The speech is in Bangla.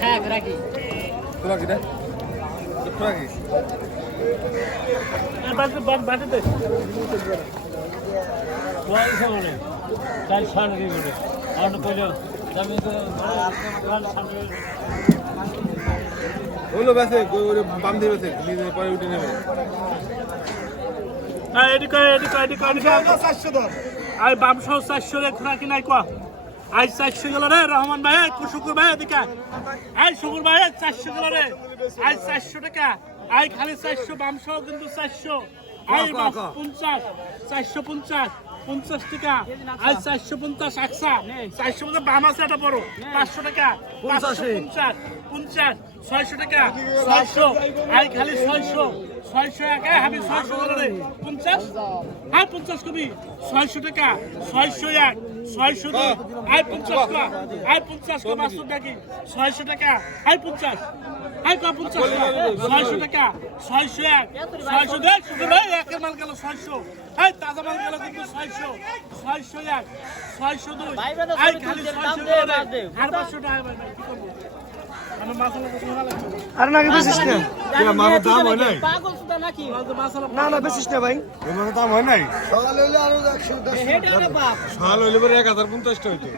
হ্যাঁ রাখি তোরা কি রে তোরা কি বাটিতে চার সাড়ে দিয়ে করে আর কইল আমি তো ওগুলো বেসে ওরে বাম দিয়ে নিজে পরে উঠে নেবে। এদিকে এদিকে এদিকে এদিকে আই বামশো চারশো রে খোরাকি নাই কোয়া আই চারশো গেল রে রহমান ভাই শুকুর ভাই এদিকে আই শুকুর ভাই চারশো গেল রে আই চারশো টাকা। আই খালি চারশো বামশো কিন্তু চারশো। আই পঞ্চাশ চারশো পঞ্চাশ। পঞ্চাশ টাকা। আই চারশো পঞ্চাশ একশা। চারশো পঞ্চাশ বাম আছে একটা বড়। পাঁচশো টাকা। পঞ্চাশ পঞ্চাশ ছয়শো টাকা। ছয়শো। আই খালি ছয়শো। ছয়শো একা। আমি ছয়শো পঞ্চাশ? হ্যাঁ পঞ্চাশ কবি। ছয়শো টাকা। ছয়শো এক। ছয়শো দুই। আই পঞ্চাশ কা আই পঞ্চাশ কা মাসুর নাকি। ছয়শো টাকা। আই পঞ্চাশ। ছয়শো টাকা ছয়শো এক ছয়শো ভাই একের মাল গেল ছয়শো। এই তাজা মাল গেল কিন্তু ছয়শো। ছয়শো এক ছয়শো দুই। আই খালি ছয়শো আর পাঁচশো টাকা ভাই ভাই কি করব? আর নাকি বেশিস না। মাছের দাম হয় নাই? পাগল সুদা নাকি? মাসালা না না বেশিস না ভাই। মাছের দাম হয় নাই? হেটা রে বাপ। শাল হইলে পরে এক হাজার পঞ্চাশটা হইতো।